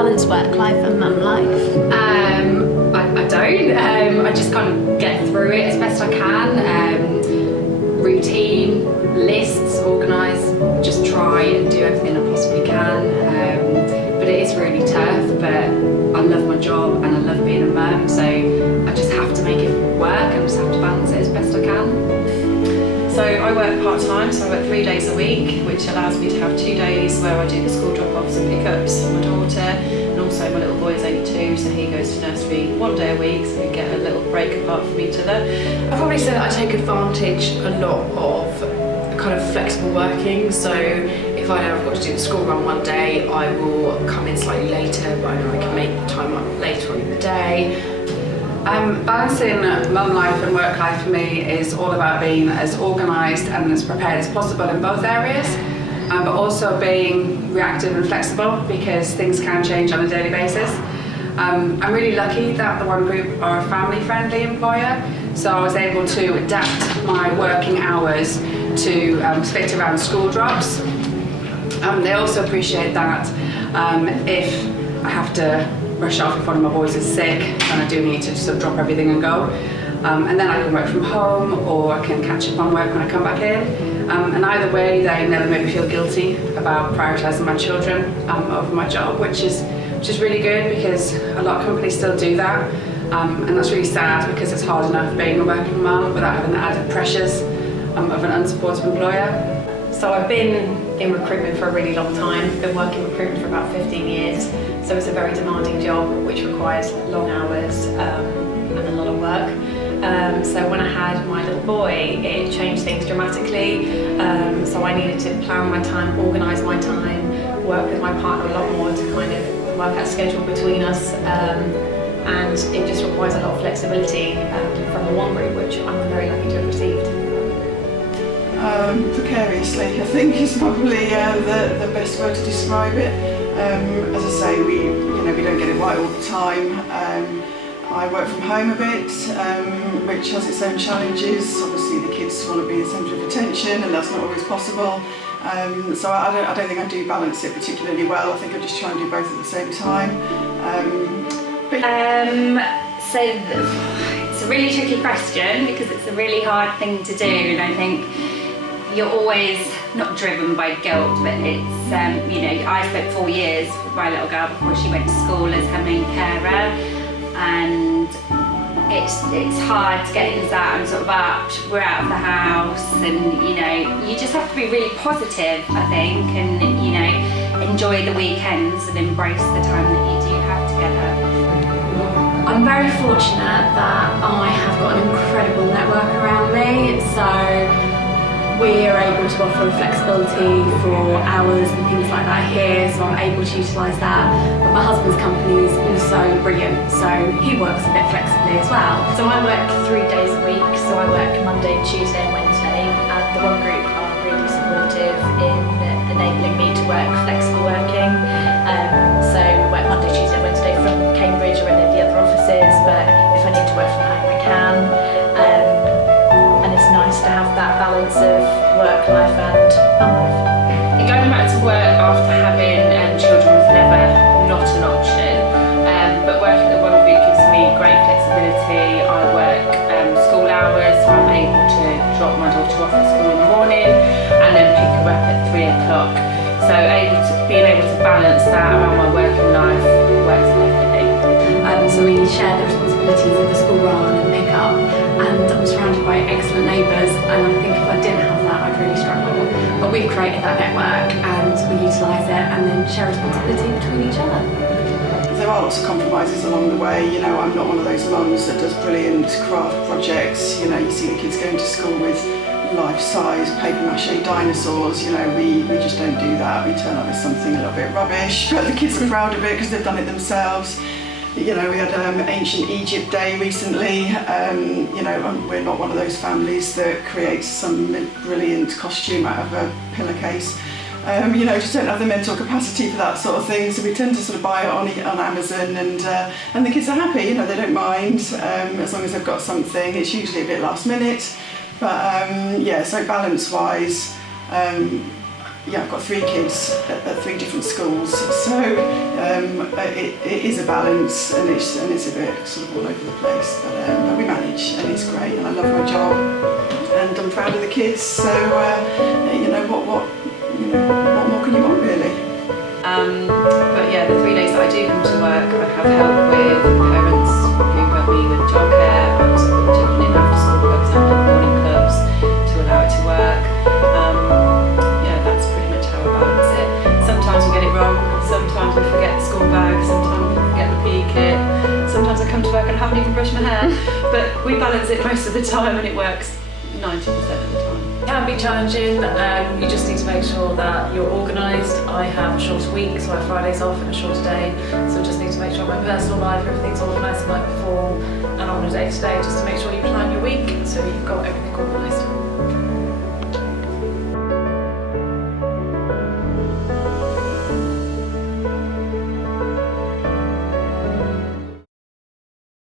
balance work life and mum life? I don't. I just kind of get through it as best I can. Routine, lists, organise, just try and do everything I possibly can. But it is really tough, but I love my job and I love being a mum, so I just have to make it work and just have to balance it as best I can. So I work part-time, so I work 3 days a week, which allows me to have 2 days where I do the school drop-offs and pick-ups for my daughter, and also my little boy is only 2, so he goes to nursery 1 day a week, so we get a little break apart from each other. I'd probably say that I take advantage a lot of kind of flexible working, so if I know I've got to do the school run one day, I will come in slightly later, but I know I can make the time up later on in the day. Balancing mum life and work life for me is all about being as organised and as prepared as possible in both areas, but also being reactive and flexible because things can change on a daily basis. I'm really lucky that the One Group are a family-friendly employer, so I was able to adapt my working hours to fit around school drops. They also appreciate that if I have to rush off if one of my boys is sick and I do need to sort of drop everything and go. And then I can work from home or I can catch up on work when I come back in. And either way, they never make me feel guilty about prioritising my children over my job, which is really good because a lot of companies still do that. And that's really sad because it's hard enough being a working mum without having the added pressures of an unsupportive employer. So I've been in recruitment for a really long time, been working recruitment for about 15 years, so it's a very demanding job which requires long hours and a lot of work. So when I had my little boy, it changed things dramatically, so I needed to plan my time, organise my time, work with my partner a lot more to kind of work out a schedule between us, and it just requires a lot of flexibility from the One Group, which I'm very lucky to have received. Precariously, I think, is probably the best word to describe it. As I say, we don't get it right all the time. I work from home a bit, which has its own challenges. Obviously, the kids want to be the centre of attention, and that's not always possible. So I don't think I do balance it particularly well. I think I just try and do both at the same time. So it's a really tricky question because it's a really hard thing to do, and I think you're always not driven by guilt, but it's, I spent 4 years with my little girl before she went to school as her main carer, and it's hard to get things out and sort of up, we're out of the house, and you just have to be really positive, I think, and enjoy the weekends and embrace the time that you do have together. I'm very fortunate that I have got an incredible network around me, so we're able to offer flexibility for hours and things like that here, so I'm able to utilise that. But my husband's company is also brilliant, so he works a bit flexibly as well. So I work 3 days a week, so I work Monday, Tuesday and Wednesday, and the One Group are really supportive in enabling me to work flexible working. So I work Monday, Tuesday and Wednesday from Cambridge or any of the other offices, but if I need to work from home I can. And it's nice to have that balance of work life and mum life. Going back to work after having children was never not an option, but working at the One Group gives me great flexibility. I work school hours, so I'm able to drop my daughter off at school in the morning and then pick her up at 3 o'clock. So being able to balance that around my working life works perfectly. So we share the responsibilities of the school run and pick up, and I'm surrounded by excellent neighbours, and I think if I didn't have that I'd really struggle. But we've created that network and we utilise it and then share responsibility between each other. There are lots of compromises along the way. I'm not one of those mums that does brilliant craft projects. You see the kids going to school with life-size paper mache dinosaurs. We just don't do that. We turn up with something a little bit rubbish, but the kids are proud of it because they've done it themselves. We had Ancient Egypt Day recently. We're not one of those families that creates some brilliant costume out of a pillowcase. Just don't have the mental capacity for that sort of thing. So we tend to sort of buy it on Amazon, and the kids are happy. They don't mind as long as they've got something. It's usually a bit last minute, but so balance-wise, yeah, I've got 3 kids at 3 different schools, so it is a balance, and it's a bit sort of all over the place, but we manage, and it's great, and I love my job, and I'm proud of the kids. So what more can you want, really? But yeah, the 3 days that I do come to work, I have help with parents who help me with childcare. I also put children in after school clubs and morning clubs to allow it to work. That's pretty much how I balance it. Sometimes we get it wrong, sometimes we forget the school bag, sometimes we forget the PE kit, sometimes I come to work and I haven't even brushed my hair, but we balance it most of the time and it works 90% of the time. It can be challenging. You just need to make sure that you're organised. I have a shorter week, so I have Fridays off and a shorter day. So I just need to make sure my personal life, everything's organised the night before and on a day-to-day, just to make sure you plan your week so you've got everything organised.